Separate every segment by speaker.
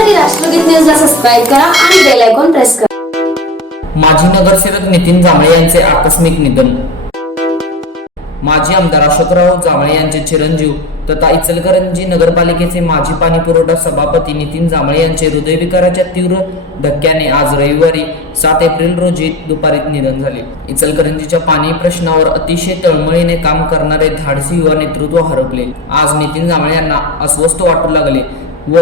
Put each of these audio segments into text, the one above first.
Speaker 1: अपडेटसाठी राष्ट्रगीत न्यूजला सबस्क्राईब करा आणि बेल आयकॉन प्रेस करा.
Speaker 2: माजी नगरसेवक नितीन जांभळे यांचे आकस्मिक निधन. माजी आमदार अशोकराव जांभळे यांचे चिरंजीव तथा इचलकरंजी नगरपालिकेचे माजी पाणी पुरवठा सभापती नितीन जांभळे यांचे हृदयविकाराच्या तीव्र धक्क्याने आज रविवारी सात एप्रिल रोजी दुपारी निधन झाले. इचलकरंजीच्या पाणी प्रश्नावर अतिशय तळमळीने काम करणारे धाडसी युवा नेतृत्व हरपले. आज नितीन जांभळे यांना अस्वस्थ वाटू लागले. व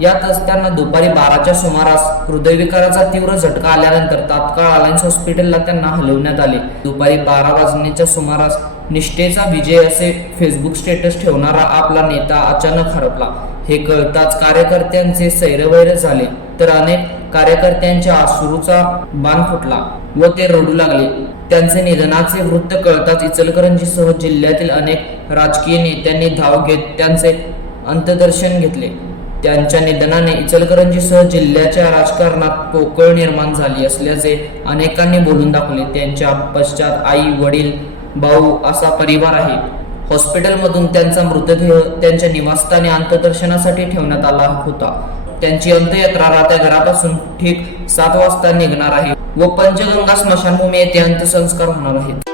Speaker 2: यातच त्यांना दुपारी बाराच्या सुमारास हृदयविकाराचा तीव्र झटका आल्यानंतर तात्काळ अलायन्स हॉस्पिटलला त्यांना हलवण्यात आले. दुपारी बारा वाजण्याच्या सुमारास निष्ठेचा विजय असे फेसबुक स्टेटस ठेवणारा आपला नेता अचानक हरपला. हे कळताच कार्यकर्त्यांचे सैरवैर झाले तर अनेक कार्यकर्त्यांच्या अश्रूचा बाण फुटला व ते रडू लागले. त्यांचे निधनाचे वृत्त कळताच इचलकरंजीसह जिल्ह्यातील अनेक राजकीय नेत्यांनी धाव घेत त्यांचे अंत्यदर्शन घेतले. त्यांच्या निधनाने इचलकरंजीसह जिल्ह्याच्या राजकारणात पोकळ निर्माण झाली असल्याचे अनेकांनी बोलून दाखवले. त्यांच्या पश्चात आई वडील भाऊ असा परिवार आहे. हॉस्पिटलमधून त्यांचा मृतदेह त्यांच्या निवासस्थानी अंत्यदर्शनासाठी ठेवण्यात आला होता. त्यांची अंत्ययात्रा राहत्या घरापासून ठीक सात वाजता निघणार आहे व पंचगंगा स्मशानभूमी येथे अंत्यसंस्कार होणार आहेत.